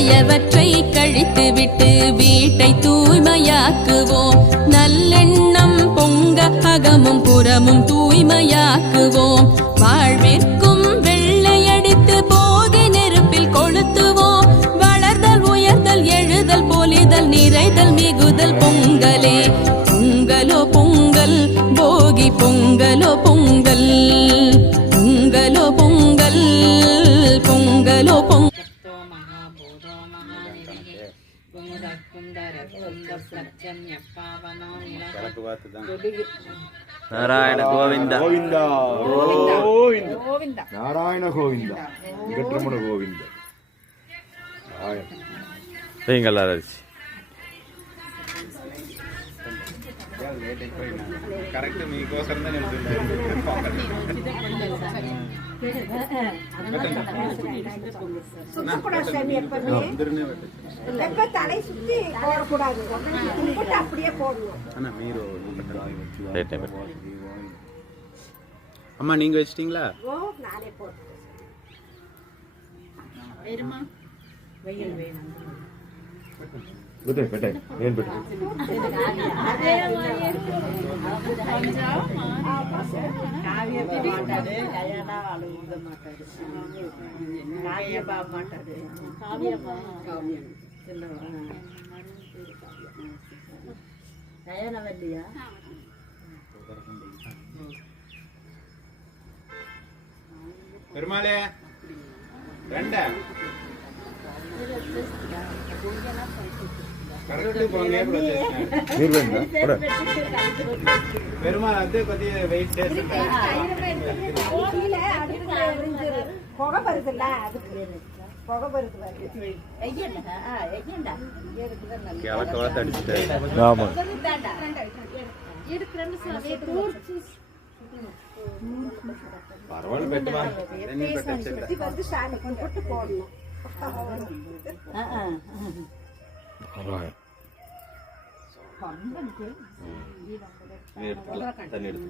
பழையவற்றை கழித்துவிட்டு வீட்டை தூய்மையாக்குவோம். நல்லெண்ணம் பொங்க அகமும் புறமும் தூய்மையாக்குவோம். வாழ்விற்கும் வெள்ளையடித்து போகி நெருப்பில் கொளுத்துவோம். வளர்தல் உயர்தல் எழுதல் பொலிதல் நிறைதல் மிகுதல் பொங்கலே. பொங்கலோ பொங்கல் போகி பொங்கலோ பொங்கல் பொங்கலோ பொங்கல் பொங்கலோ பொங்கல். நாராயண கோவிந்த கோவிந்தா கோவிந்த நாராயண கோவிந்த வெங்கட்ரமண கோவிந்த. நீங்களாச்சு కరెక్ట్ మీకోసరం தலை சுத்தி போடக்கூடாது, அப்படியே போடணும். அம்மா நீங்க வச்சிட்டீங்களா? நானே போட்டேன். పెట్టే పెట్టే నేను పెట్టు. பெருமாளே ரெண்டா பெருமாள் அது கொதிய வெயிட் புகை வருதுல்ல, அதுக்கு புகை வருது. பரவாயில்ல பெட்டுமா சாமி கொண்டு போடணும். தண்ணி எடுத்து